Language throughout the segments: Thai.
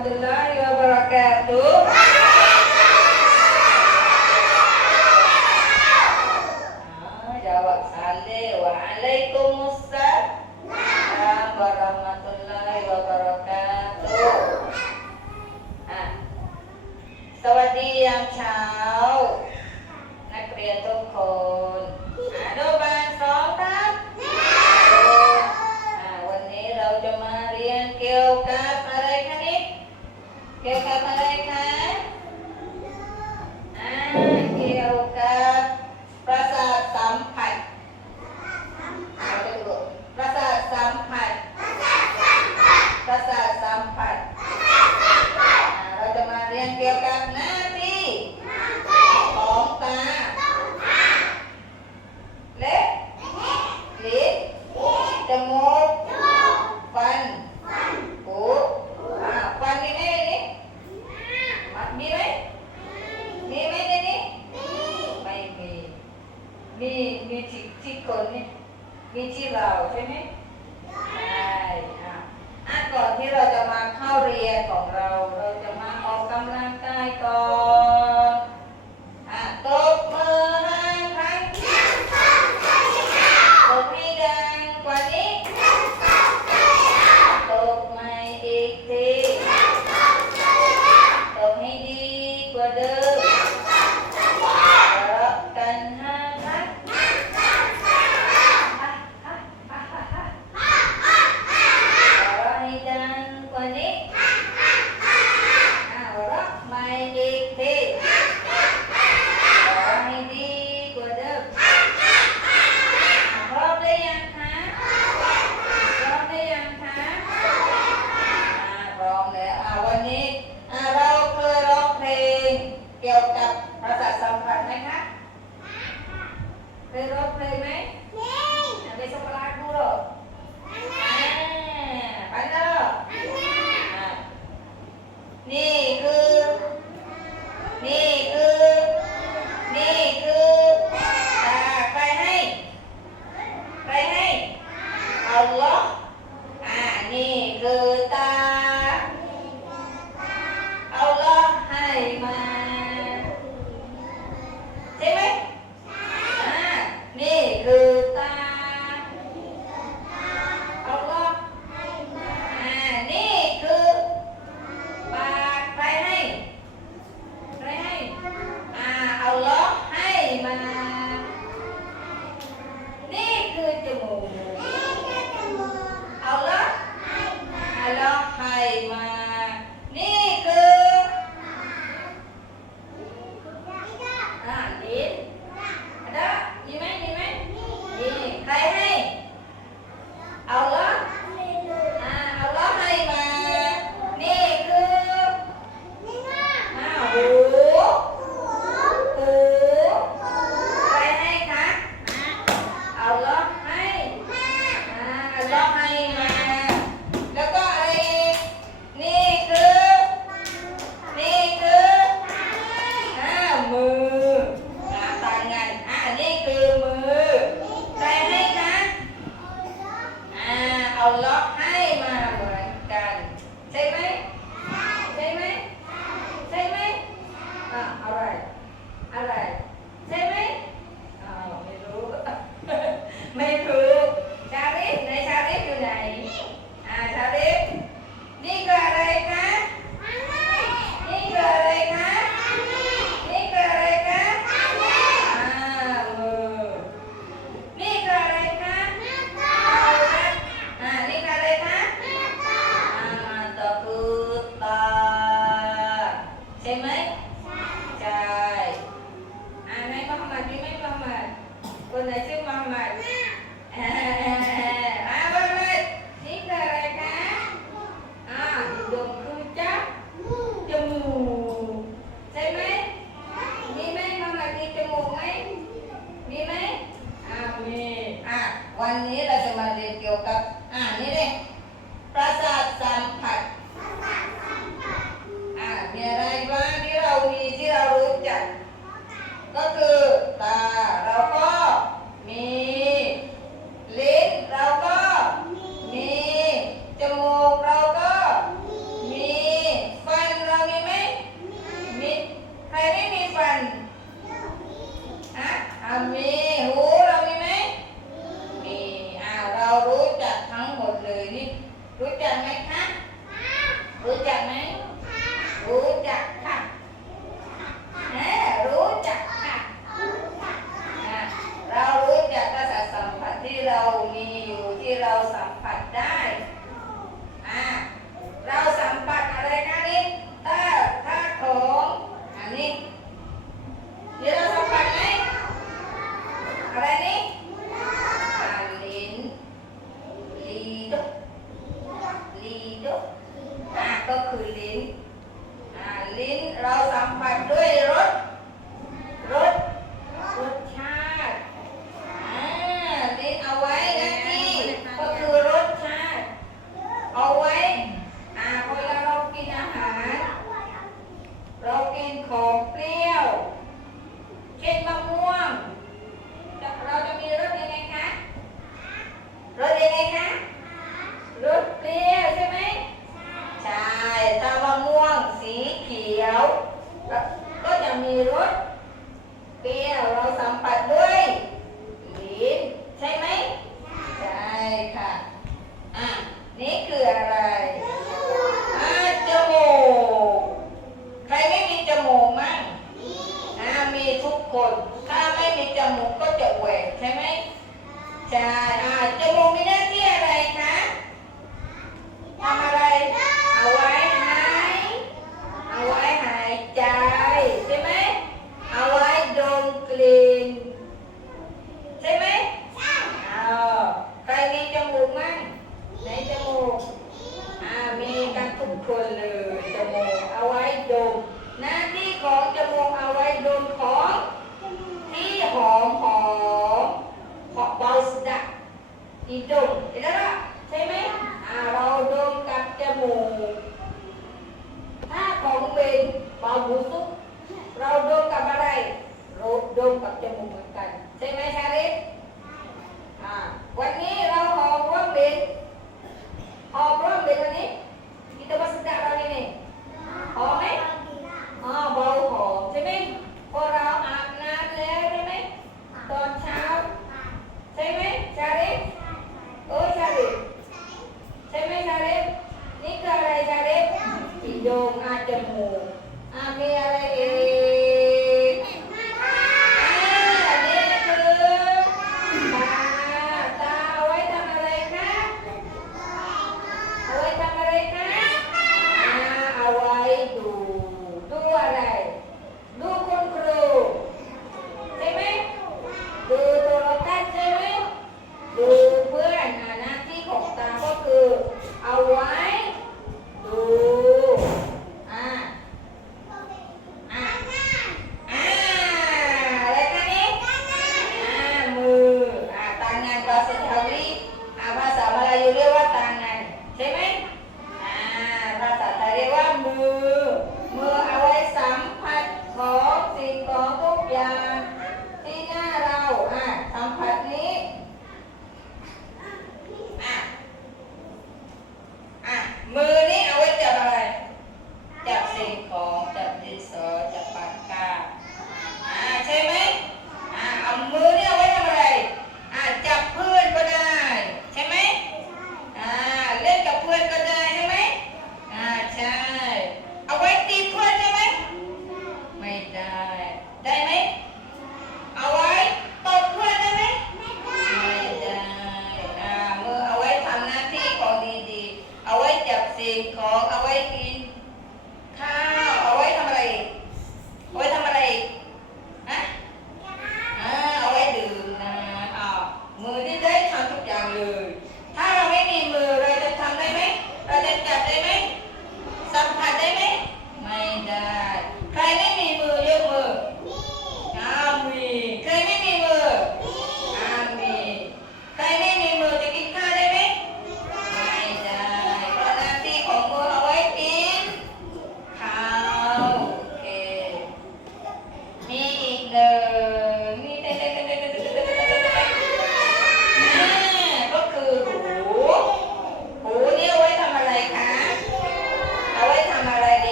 Alhamdulillah. มีที่เราใช่ไหมใช่อะอะก่อนที่เราจะมาเข้าเรียนของเรา เราจะมาออกกำลังกายก่อน วันนี้เราจะมาเรียนเกี่ยวกับ อ่านนี่เลยประสาทสัม รู้จักไหมรู้จัก 移动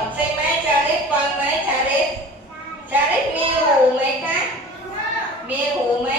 อนใช่ไหมชาลิสฟังไหมชาลิสชาลิสมีหูไหมคะ มีหูไหม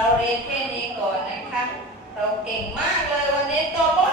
เราเรียนแค่นี้ก่อนนะคะ เราเก่งมากเลยวันนี้ตอบว่า